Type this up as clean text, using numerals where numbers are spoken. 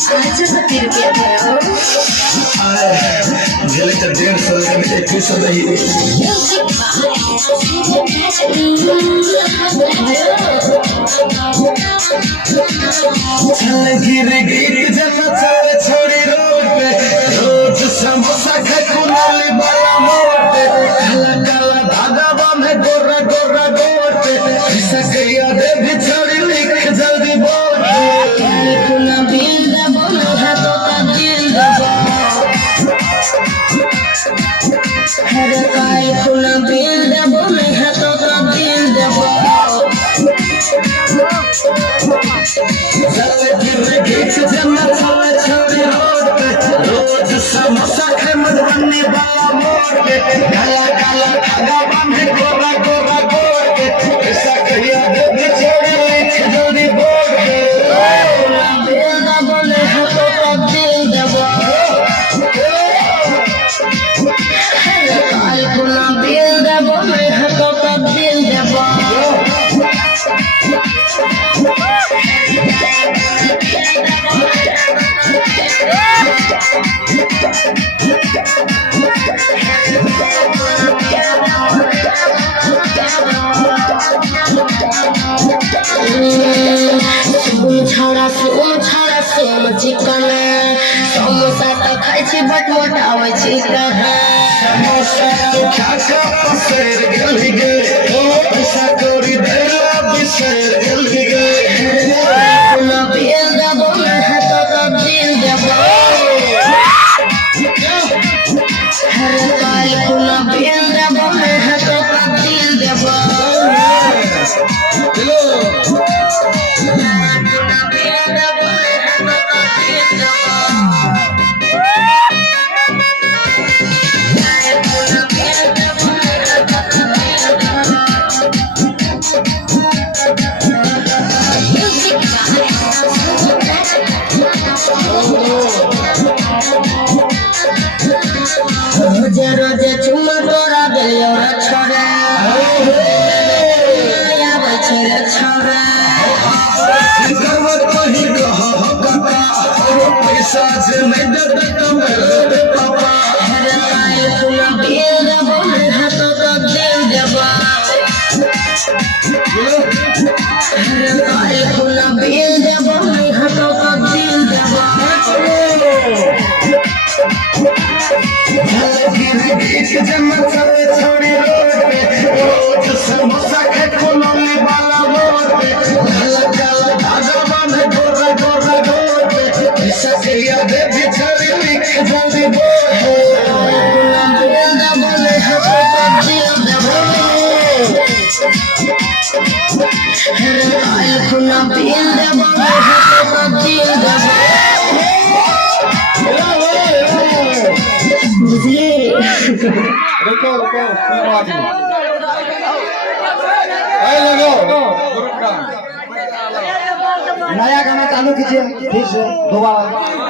₹1,000 Gele ka 150 ka 2100 dahi चल गिर गिर जन्म चले छोड़ी रोड पे रोज समोसा खाए कुनाली वाला मोड़ पे काला काला धागा बांधे गोरा गोरा गोर पे ऐसा करिया दे भी छोड़ी लिख जल्दी बोल पे कुना बिल दबो हाथों का दिल दबो हर काय कुना बिल दबो हाथों का दिल दबो रोज समोसा खाए मधुबनी वाला मोड़ पे काला काला धागा बांधे गोरा गोरा गोर पे ऐसा कहिया दे भी छोड़ी लिख जल्दी बोल पे बिल दबो हाथों का दिल दबो हर काय कुना बिल दबो हाथों का दिल दबो चिकन समोसा तो खाई छी बट मोटावे छी समोसा तो खाका पसेर गली गे ऐसा करी देला बिसेर गली गे कुना बिल दबो हाथों का दिल दबो हर काय कुना बिल दबो हाथों का दिल दबो चलो कुना बिल दबो हाथों का दिल दबो कुना बिल दबो हाथों का दिल रोजे रोजे चुम्मा तोरा दिलियो रे छोरे या बछरे छोरे करवा तो ही कहा काका पैसा से नहीं देता तो मेरे पापा हर काय कुना बिल दबो हाथों का दिल दबो हर काय कुना बिल दबो हाथों का दिल दबो जन्म चले छोड़ी रोड पे रोज समोसा खाए कुनाली वाला मोड़ पे काला काला धागा बांधे गोरा गोरा गोर पे ऐसा करिया दे भी छोड़ी लिख जल्दी बोल कुना बिल दबो हाथों का दिल दबो हर काय कुना बिल दबो हाथों का दिल दबो बुझलिए रुको रुको कोई बात नहीं लगो नया गाना चालू कीजिए फिर से दोबारा